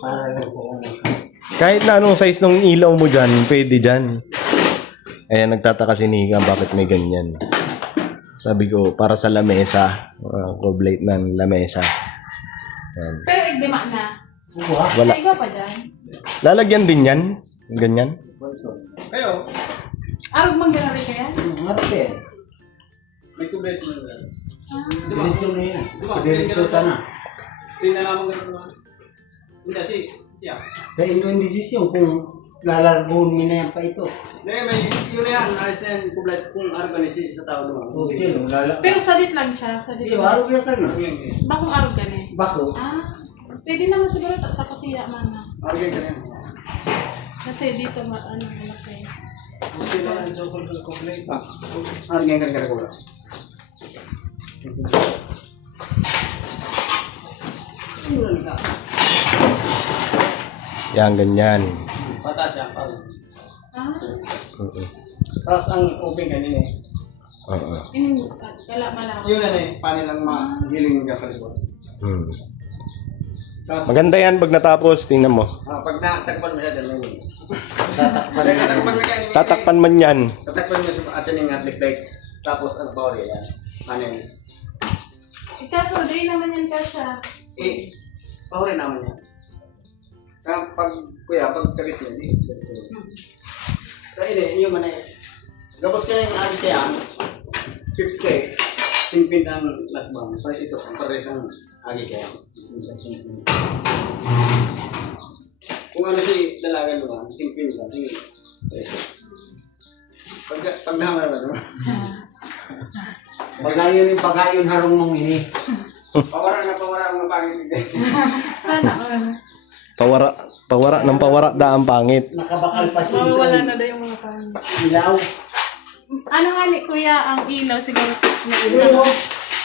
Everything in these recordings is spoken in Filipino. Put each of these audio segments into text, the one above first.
Para lang sa ano. Kahit na anong size ng ilaw mo dyan, pwede dyan. Ayan, nagtataka si Nika bakit may ganyan. Sabi ko, para sa lamesa. Coblate ng lamesa. Ayan. Pero igdima na. Wala. Ay, pa dyan. Lalagyan din yan. Ganyan. Kayo, Arog mang ginari kaya? Marte. may kublet mo na. Diretso na yan. Di ba? Diretso ta na. Pinalaman ganun naman. Hindi kasi, yeah. Sa inyong desisyon kung lalargoon mo na yan pa ito. Hindi, may yun na yan. Ayos na yan, kublet kung organize sa tao naman. O, yun. Pero salit lang siya. Salit Iyo, lang. araw lang ka na. Bakong arog ka na eh. Bako. Pwede naman siguro sa kusiya man. Okay ka na yan. Kasi dito malaki. Okay na yan, so kung kublet pa. Okay ka na kublet. Yan, ganyan. Patas yan, pag. Oo. Tapos ang open kanina eh. Oo. Yung kala malaw. Yun na eh, paano lang mahiling ka pa rin. Hmm. Tapos, Maganda yan pag natapos, tingnan mo. pag natakpan mo siya, dyan lang yun. Tatakpan mo yan. Tatakpan man yan. Tatakpan mo sa atin yung reflex. Tapos ang power yan. Ano yun? Kaso, day naman yan kasha. Eh, power naman yan. Pag, kuya, pag kabit yan, eh. Kaya ini, yung man eh. Gapos ka yung alit yan, 50, simpin ang lakbang. Para ito, pares ang agi kaya. Kung ano si dalagan mo, simpin ka, sige. Pag naman naman, Pagayon yung pagayon harong mong ini. pawara ang pangit. Pawara ng pawara da ang pangit. Nakabakal pa siya. Mawawala na daw yung mga pangit. Ilaw. Ano nga ni kuya ang ilaw siguro sa Ilaw.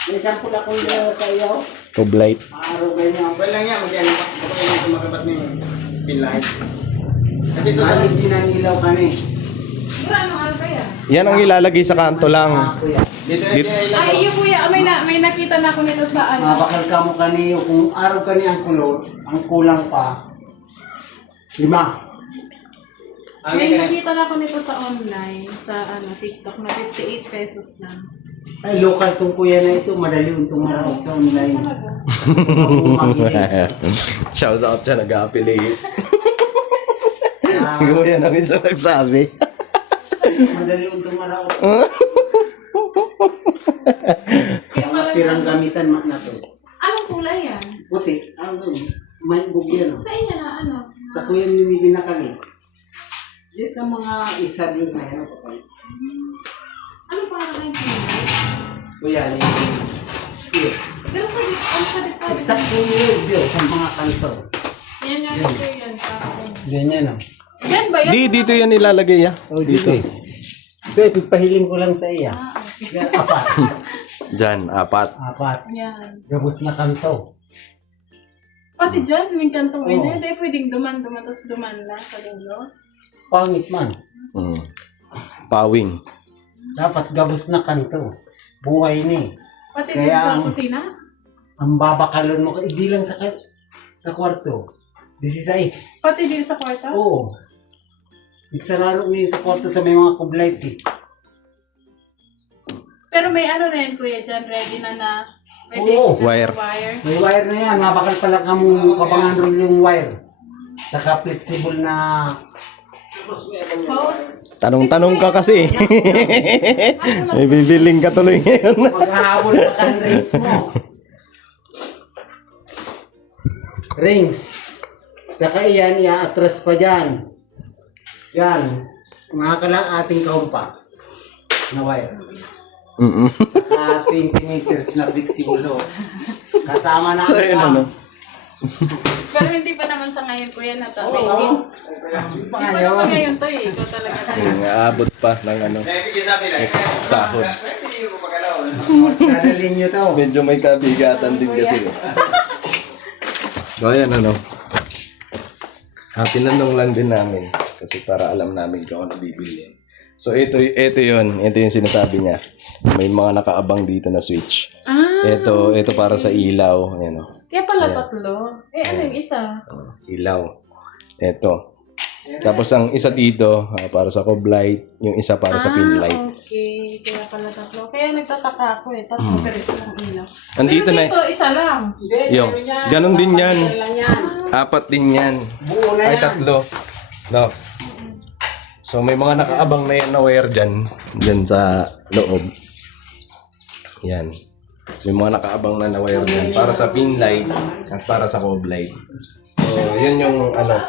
May sampul akong ilaw sa iyo. Coblite. Araw ganyan. Well lang yan, mag-ano pa. Ako yung sumakabat ng pinlight. Kasi ito sa... Halit din ang ilaw ka na eh. Siguro anong araw kaya? Yan ang ilalagay sa kanto lang. Kuya. Dito na Dito. siya ilang. Ay, yung kuya, may nakita na ako nito sa ano. Bakal ka mo kaniyo kung araw ka niya ang kulor, ang kulang pa. 5. May nakita na ako nito sa online, sa ano, TikTok na 58 pesos lang. Ay, local tong kuya na ito. Madali untong maraot sa online. Talaga? Shout out siya, nag-affiliate. Siguro yan ang isa nagsabi. Madali untong maraot. Yung parang- Pirang gamitan na to. Anong kulay yan? Puti. Ano? May bugyan. Sa inyo na ano? Sa kuya nilibin na kami. Yan sa mga isa din na yan. Ano parang na yung kulay? Kuya, yun. Pero sa detalye. Exact yun sa mga kanto. Yan nga ito yan. parang- Ganyan o. Yan ba yan? Di, dito yan ilalagay ya. Oh, dito. Ito, ipahiling ko lang sa iya. Yan, 4. Diyan, 4. 4. Yan. Gabos na kanto. Pati dyan, may kantong Oo. ina. Hindi pwedeng duman, tapos duman na sa dulo. Pangit man. Hmm. Pawing. Dapat gabos na kanto. Buhay ni. Pati Kaya dito sa ang- kusina. Ang babakalon mo, hindi lang sa kwarto. 16. Pati dito sa kwarto. Oo. Iksararo niyo sa kwarto sa may mga kublight eh. Pero may ano na yan, kuya, dyan. Ready na pwede Oo. Wire. May wire na yan. Mabakal pala kamong kapangan rin yung wire. Saka flexible na... Hose. Tanong-tanong ka kasi. May bibiling ka tuloy ngayon. Maghahabol pa ka ang rings mo. Rings. Saka iyan, i-atras pa dyan. Yan. Makakala ating kahumpa na wire. Saka 20 meters na flexible hose. Kasama na So, yun, ano? Pero hindi pa naman sa ngayon, kuya, na to. Oo. Hindi pa naman ngayon to eh. Ikaw talaga na. Aabot pa ng ano. Sahod. Dadalhin nyo to. Medyo may kabigatan din kasi. So, ayan ano. Tinanong lang din namin. Kasi para alam namin kung ano bibili. So ito yun. Ito yung sinasabi niya. May mga nakaabang dito na switch. Ah, Ito para sa ilaw. Ayan o. kaya pala Ayan. tatlo. Eh, ano yung isa? Ilaw. Ito. Tapos ang isa dito para sa cob light, yung isa para sa pin light. Okay. Kaya pala tatlo. Kaya nagtataka ako eh. Tatlo pero isa lang ilaw. Andito Pero na dito, isa lang. Yung, ganun din yan. Lang yan. Apat din yan. Buo na Ay, yan. tatlo. No. So may mga nakaabang na yan na wire dyan sa loob. Yan. May mga nakaabang na wire dyan para sa pin light at para sa cob light. So yun yung ano.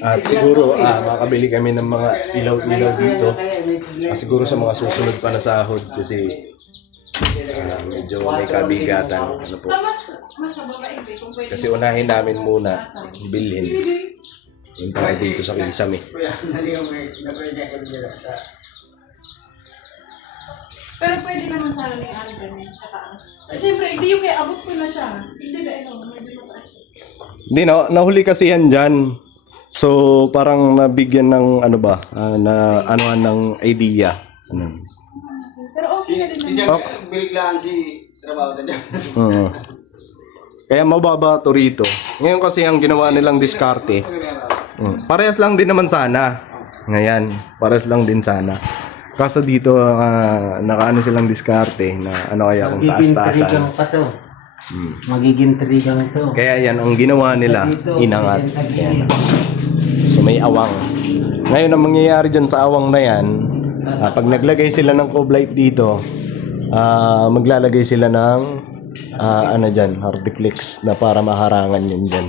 At siguro makakabili kami ng mga ilaw-ilaw dito. Siguro sa mga susunod pa na sahod kasi medyo may kabigatan. Ano po. Mas nababain kung pwede. Kasi unahin namin muna bilhin. Yung tayo dito sa Kisame. Kuya, naligaw may napwede ko dito sa... Pero pwede naman sana ni Ari ganyan, kataas. Siyempre, hindi yung kaya abot ko na siya. Hindi na ito, medyo mataas. Hindi, no, nahuli kasi yan dyan. So, parang nabigyan ng ano ba, na anuan ng idea. Ano. Pero okay na din Si naman. Jack, biliglaan si trabaho na dyan. Kaya mababa to rito. Ngayon kasi ang ginawa nilang diskarte. Parehas lang din naman sana. Ngayon, parehas lang din sana. Kaso dito, nakaano silang diskarte na ano kaya kung Magiging taas-taasan. trigang pa to. Magiging trigang to. Kaya yan, ang ginawa nila, inangat. Sa Yan. gilid. So may awang. Ngayon, ang mangyayari dyan sa awang na yan, pag naglagay sila ng cob light dito, maglalagay sila ng ano dyan, hardiclicks na para maharangan yun dyan.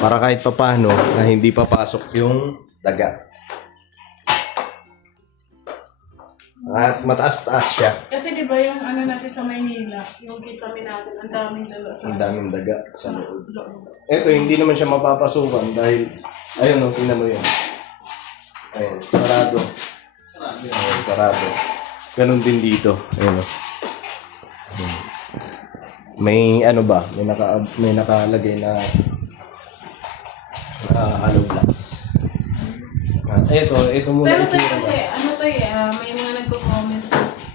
Para kahit papano na hindi papasok yung daga. At mataas-taas siya. Kasi di ba yung ano natin sa Maynila, yung kisame natin, ang daming dalo sa Ang daming daga sa loob. loob. Ito, hindi naman siya mapapasukan dahil, ayun o, tingnan mo yun. Ayun, sarado. Ayun, sarado. Ganon din dito. Ayun o. May ano ba? May nakalagay na hollow blocks. Ito muna Pero tayo itsura kasi, ba? ano to eh, may mga nagko-comment.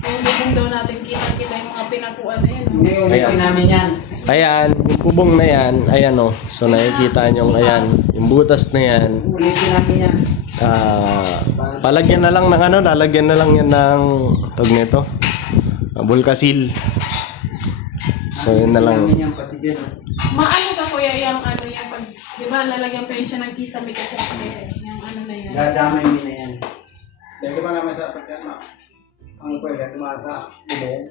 Yung bubong daw natin, kita yung mga pinakuan na yan. Hindi ulitin namin yan. Ayan, yung bubong na yan, ayan o. So nakikita nyo, ayan, yung butas na yan. Ulitin namin yan. Palagyan na lang ng ano, lalagyan na lang yan ng tawag nito, Bulkasil. So yun na lang. Namin yan pati dyan. Maano ka kuya yung ano yung pag, di ba lalagyan pa yun siya ng kisame kasi yung ano na yan. Dadamay mo na yan. Dahil ba naman sa pagkano? Ang pwede, tumasa, bubong.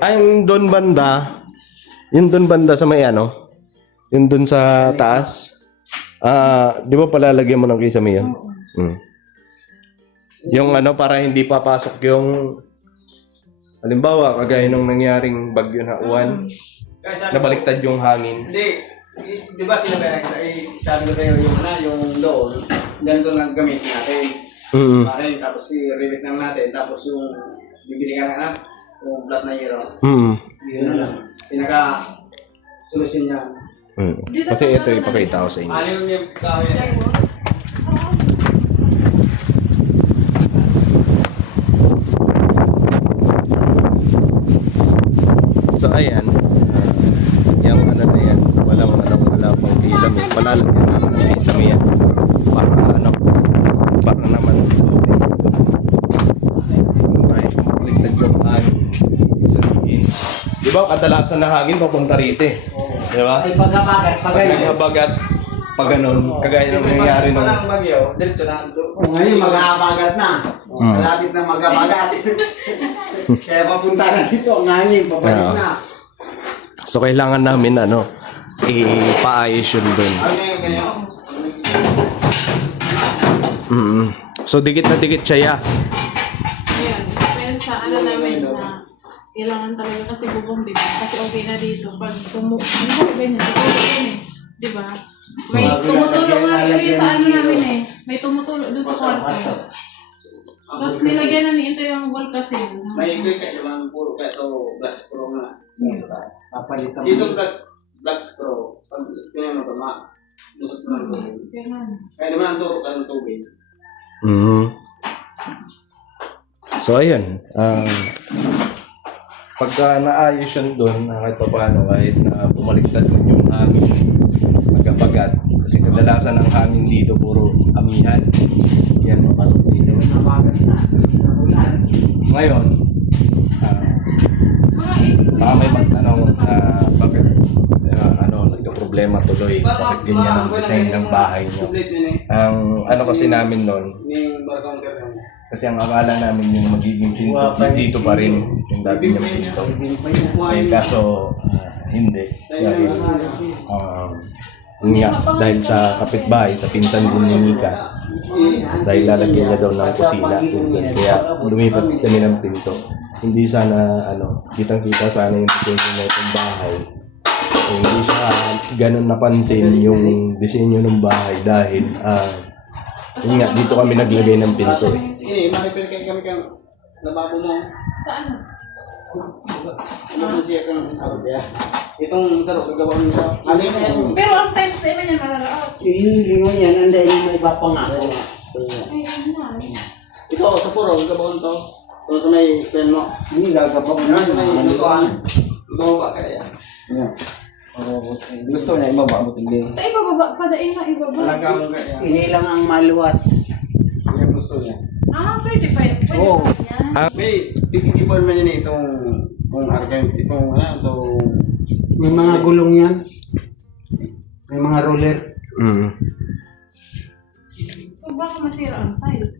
Ay, yung doon banda sa may ano, yung doon sa taas. Di ba palalagyan mo ng kisame yun? Yung ano, para hindi papasok yung, halimbawa, kagaya nung nangyaring bagyo na uwan, nabaliktad yung hangin. Hindi. Di ba sinabi na sabi ko sa'yo yung yung doon, ganito lang gamitin natin. Bakit? Tapos i-remake lang natin. Tapos yung bibili ka na yung flat na hero. Yun na lang. Pinaka-solusyon niya. Kasi ito ipakita ko sa inyo. Ano yung kahoy? So ayan, yung ano na yan, so wala pang kisame, palalagyan naman ng kisame yan para ano, para naman ay baliktad yung hangin. Sabihin, di ba kadalasan na hangin papunta rito eh, di ba? Ay pagkabagat, Pag naghabagat, pag ganun, kagaya ng nangyari nung Walang bagyo, diretso na. Ngayon mag-aabagat na. Malapit na mag-aabagat. Kaya papunta na dito, ang hangin, babalik na. so kailangan namin ano, ipaayos yun dun. Ano yung ganyan? So dikit na dikit siya ya. Ayan, depende sa ano namin na kailangan talaga kasi bubong dito. Kasi okay na dito. Pag ano ganyan, di ba? May tumutulong nga rin sa ano namin eh. May tumutulong dun sa kwarto. Tapos nilagyan na ni Ito yung wall kasi. May iklik ka naman puro kaya ito black screw na. Papalitan Dito mo. black screw. Pag pinano ba ma? Lusot mo ng tubig. Ganun. Kaya naman ang turo ka ng tubig. So, ayun. Pagka naayos yun doon, kahit pa paano, kahit na bumaliktad mo yung hangin, nagkapagat. Kasi kadalasan ng hangin dito, puro amihan. Yan, mapasok dito. Nabagat na. Nabulan. Ngayon, baka may magtanong bakit nagka-problema tuloy, bakit ganyan ang design ng bahay nyo. Ang ano kasi namin noon, kasi ang akala namin yung magiging pinto dito pa rin yung dati niyang pinto. Kaso hindi. Yun nga, dahil sa kapitbahay, sa pinsan din ni Nika, dahil lalagyan niya daw ng kusina. Kaya lumipat kami ng pinto. Hindi sana, kitang-kita sana yung disenyo na itong bahay. Hindi siya ganun napansin yung disenyo ng bahay dahil, yun nga, dito kami naglagay ng pinto. Ini, makipil kayo kami kang lababo mo. Saan? Ano siya kang ya? Itong sarap, gagawa mo sa... Pero ang tiles na yan malalaot. Lingon yan, anday yung may iba pa nga. Ay, ano na. Ito, sa puro, gagawa to. Ito sa may pen mo. Hindi gagapag Ano na. sa may lutuan? Lutuan ka kaya. Gusto niya ibaba mo tingin. Ito, ibababa. Padain na ibaba. Talagang kaya. Ini lang ang maluwas. Yung gusto niya. Pwede pa yan. Pwede Oo. pa yan. May pipigibon man yun itong itong May mga gulong yan. May mga roller. So, baka masira ang tiles.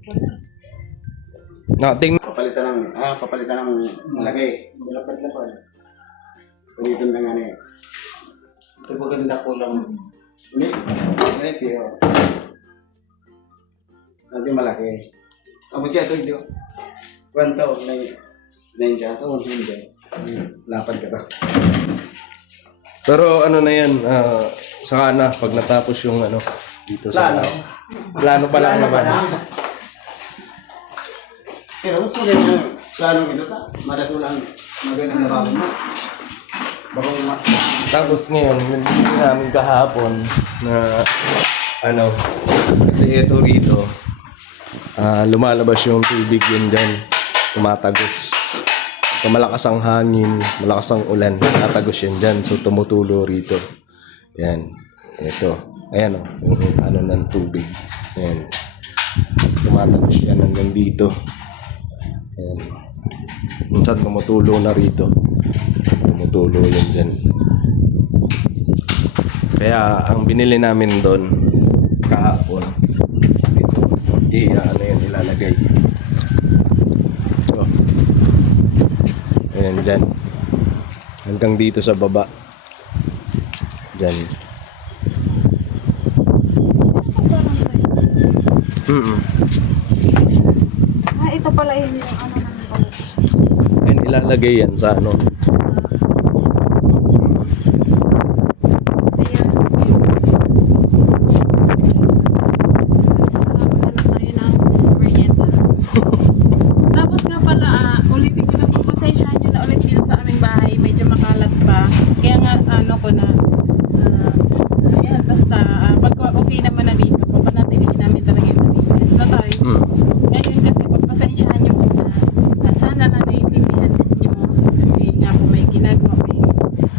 papalitan ng malaki. Lapad-lapad. So dito na nga niya. Ito maganda ko lang. Hindi. Hindi, pero nanti malaki. Abot kaya ito, hindi. Kwanto, na dyan. Ito, hindi. Lapad ka to. Pero ano na yan, saka na, pag natapos yung dito sa... Plano pa lang naman. Pero gusto rin yung plano ito ta. Madato lang magandang nababo mo. Tapos ngayon, nandito namin kahapon na kasi ito rito, lumalabas yung tubig yun dyan, tumatagos. Kung malakas ang hangin, malakas ang ulan, tumatagos yun dyan, so tumutulo rito. Yan, ito. Ayan yung ng tubig. Ayan. Tumatagos yan hanggang dito. Ayan. Minsan tumutulo na rito. Tumutulo yan dyan. Kaya ang binili namin doon kahapon, dito, yan ilalagay. So, ayan dyan. Hanggang dito sa baba. Dyan. Ito pala yun yung ng balut. Ayan, ilalagay yan sa Ayan. Tayo ng merienda. Tapos nga pala, ulitin ko na po, pasensyahan nyo na ulit yun sa aming bahay. Medyo makalat pa. Kaya nga, ayan, basta, pag okay naman na dito, papanatilihin namin talaga yung malinis na tayo. Ngayon kasi pagpasensyahan nyo muna at sana na naiintindihan nyo kasi nga po may ginagawa, may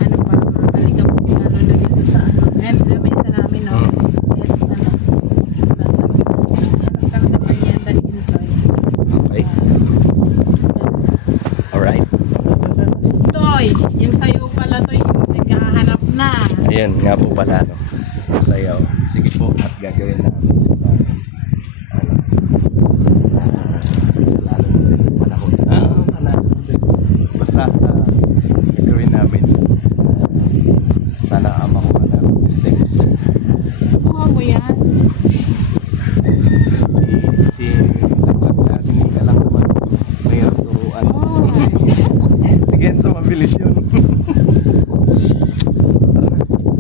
makakaligaw po lalo na dito sa ngayon gamit sa namin nasa kami na merienda ni Intoy. Okay. Alright. Toy, yung sayo pala Toy, naghahanap na. Ayan nga po pala, sayaw. Sige po, at gagawin namin sa lalong panahon. Basta, gagawin namin. Sana makuha na yung steps. Kuha mo yan. Si Nika lang naman mayroong turuan. Sige, so mabilis yun.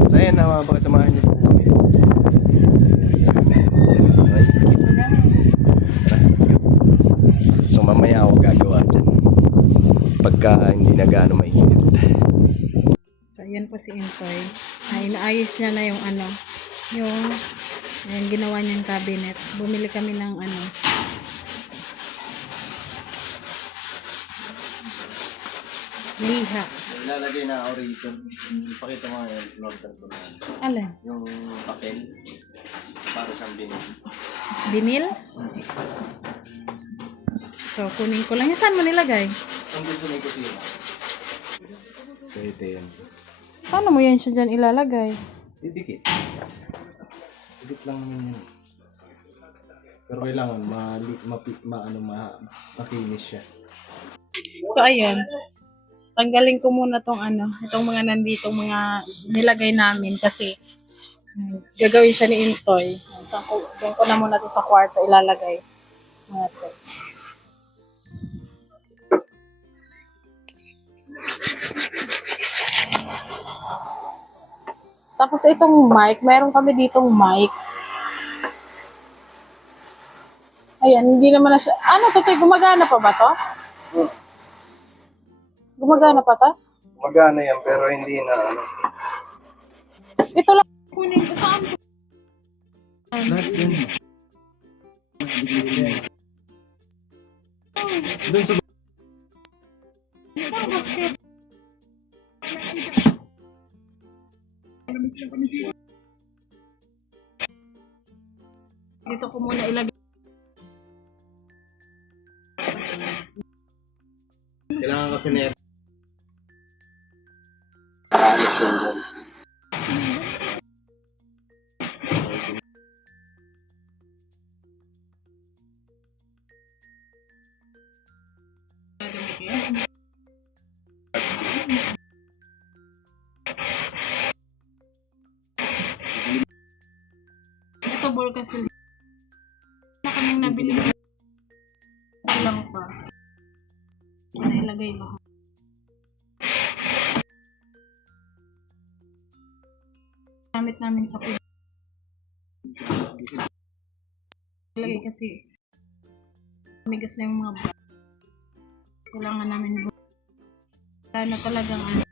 So ayan na, pakasamahan niyo po kami. Let's go. So mamaya ako gagawa dyan. Pagka hindi na gaano mainit. So, yan po si Intoy. Inaayos niya na yung yung ginawa niyang cabinet. Bumili kami ng Liha. Ilalagay na ako rito. Pakita mo nga yung order ko na. Alin? Yung papel. Para siyang binili. Binil? So, kunin ko lang. Yung saan mo nilagay? Ang gusto may kusina. So, ito yun. Paano mo yan siya dyan ilalagay? Didikit. Dikit lang naman yun. Pero kailangan makinis siya. So, ayun. Tanggalin ko muna tong itong mga nandito, mga nilagay namin kasi gagawin siya ni Intoy. So, doon ko na muna to sa kwarto ilalagay. Natin. Tapos itong mic, meron kami ditong mic. Ayan, hindi naman na siya. Ano to? Gumagana pa ba to? Gumagana pa to? Magana yan pero hindi na ano. Ito lang kunin ko. Saan ko? Doon sa Basket. Dito ko muna ilagay. kailangan kasi na Ito ball kasi. Na kaming nabili. Lang pa. Ilagay mo. Gamit namin sa pag. Ilagay kasi. Migas na yung mga bag. Kailangan namin wala na talagang wala.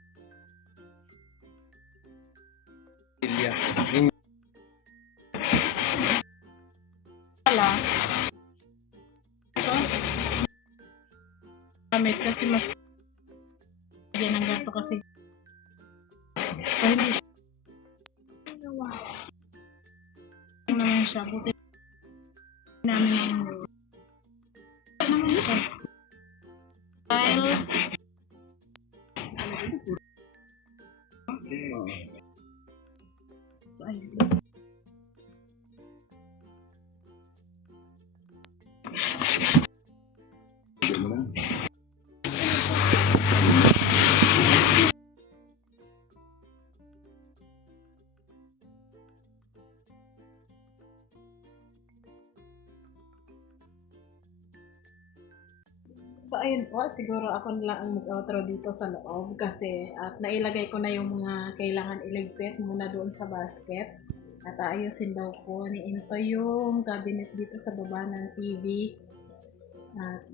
Ito. Gamit kasi mas yan ang gato kasi. So hindi naman siya. Buti namin ang naman siya. File. So, ayun. So, ayun po, siguro ako na lang ang mag-outro dito sa loob kasi at nailagay ko na yung mga kailangan iligpit muna doon sa basket. At ayusin daw po ni Into yung cabinet dito sa baba ng TV. At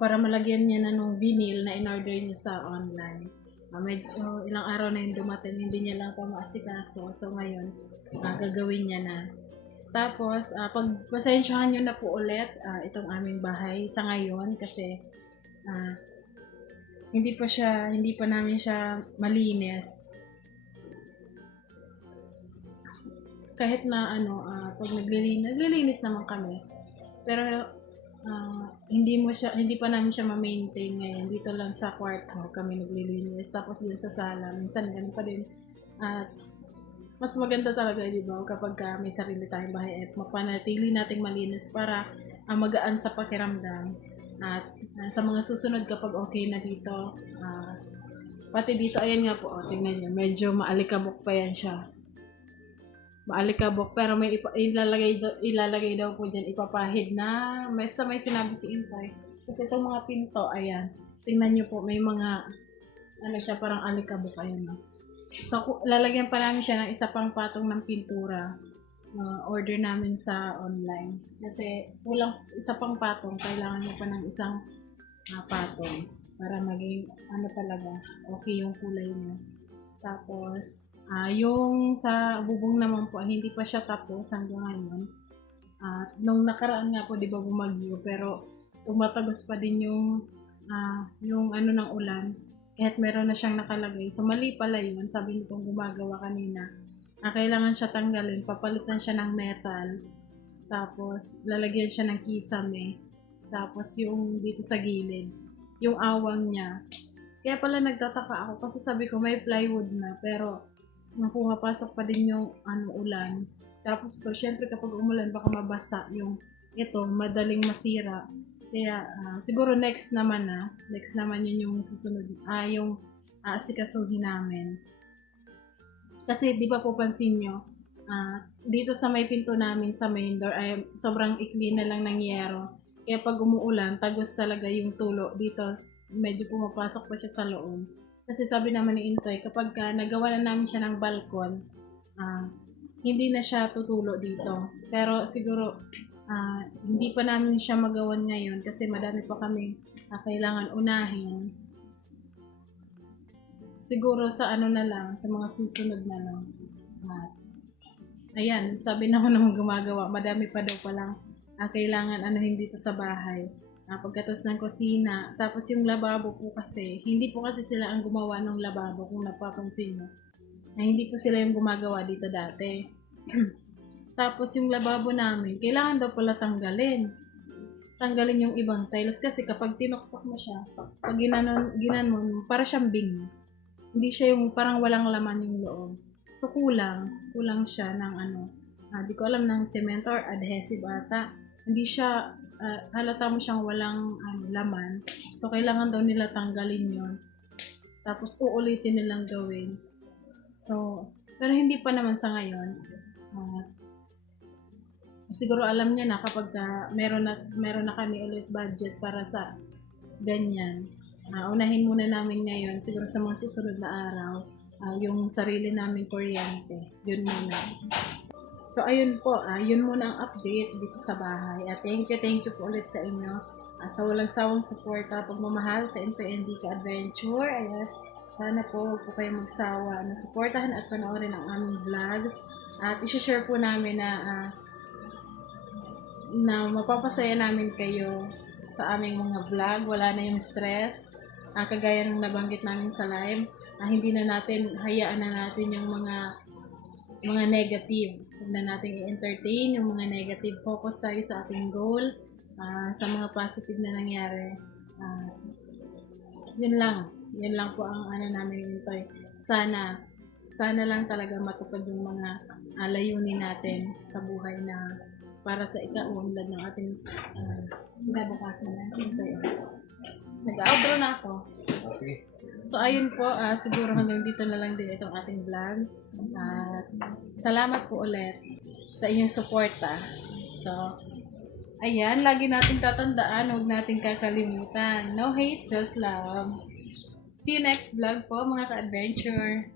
para malagyan niya na nung vinyl na in-order niya sa online. Medyo ilang araw na yung dumating, hindi niya lang pa maasikaso. So ngayon, gagawin niya na. Tapos, pagpasensyahan nyo na po ulit itong aming bahay sa ngayon kasi hindi pa namin siya malinis. Kahit na pag naglilinis naman kami. Pero hindi pa namin siya ma-maintain ngayon. Dito lang sa kwarto kami naglilinis. Tapos din sa sala, minsan ganun pa din. At mas maganda talaga, di ba, kapag may sarili tayong bahay at mapanatili nating malinis para magaan sa pakiramdam. At sa mga susunod kapag okay na dito, pati dito, ayan nga po, tingnan niyo, medyo maalikabok pa yan siya. Maalikabok, pero may ilalagay daw po dyan, ipapahid na, may sinabi si Intay. Kasi itong mga pinto, ayan, tingnan niyo po, may mga, siya, parang alikabok, ayan, no? So, lalagyan pa namin siya ng isa pang patong ng pintura. Order namin sa online. Kasi kulang isa pang patong, kailangan mo pa ng isang patong para maging talaga okay yung kulay niya. Tapos, yung sa bubong naman po, hindi pa siya tapos hanggang ngayon. Nung nakaraan nga po, di ba bumagyo, pero tumatagos pa din yung ng ulan. Kahit meron na siyang nakalagay. So, mali pala yun. Sabi nitong gumagawa kanina. Kailangan siya tanggalin. Papalitan siya ng metal. Tapos, lalagyan siya ng kisame. Tapos, yung dito sa gilid. Yung awang niya. Kaya pala nagtataka ako. Kasi sabi ko, may plywood na. Pero, pumapasok pa din yung ulan. Tapos to, syempre kapag umulan, baka mabasa yung ito, madaling masira. Kaya, siguro next naman yun yung susunod, yung aasikasuhin namin. Kasi, di ba po pansin nyo, dito sa may pinto namin sa main door, ay sobrang ikli na lang ng yero. Kaya pag umuulan, tagos talaga yung tulo dito, medyo pumapasok pa siya sa loob. Kasi sabi naman ni Intoy, kapag nagawa na namin siya ng balkon, hindi na siya tutulo dito. Pero siguro, hindi pa namin siya magawan ngayon kasi madami pa kami kailangan unahin. Siguro sa na lang, sa mga susunod na lang. Ayan, sabi naman ng gumagawa, madami pa daw palang kailangan dito sa bahay. Pagkatapos ng kusina, tapos yung lababo po kasi, hindi po kasi sila ang gumawa ng lababo kung napapansin mo. Hindi po sila yung gumagawa dito dati. Tapos yung lababo namin, kailangan daw pala tanggalin. Tanggalin yung ibang tiles kasi kapag tinuktok mo siya, pag ginanon, para siyang bing. Hindi siya yung parang walang laman yung loob. So kulang siya ng di ko alam ng cement or adhesive ata. Hindi siya, halata mo siyang walang laman. So kailangan daw nila tanggalin yon. Tapos uulitin nilang gawin. So, pero hindi pa naman sa ngayon. Siguro alam niya na kapag meron na kami ulit budget para sa ganyan. Unahin muna namin ngayon, siguro sa mga susunod na araw, yung sarili namin kuryente. Yun muna. So ayun po, yun muna ang update dito sa bahay. Thank you po ulit sa inyo. Sa walang sawang suporta, pagmamahal sa NPND Ka-Adventure. Ayan, sana po huwag po kayo magsawa na suportahan at panoorin ang aming vlogs. At isi-share po namin na mapapasaya namin kayo sa aming mga vlog. Wala na yung stress. Kagaya ng nabanggit namin sa live, hindi na natin, hayaan na natin yung mga negative. Huwag na natin i-entertain yung mga negative. Focus tayo sa ating goal, sa mga positive na nangyari. Yun lang po ang namin ito. Sana lang talaga matupad yung mga layunin natin sa buhay na para sa ikaunlad ng ating kinabukasan na. Nag-outro na ako. Sige. So, ayun po, siguro hanggang dito na lang din itong ating vlog. Salamat po ulit sa inyong suporta. So, ayan, lagi natin tatandaan, huwag natin kakalimutan. No hate, just love. See you next vlog po, mga ka-adventure.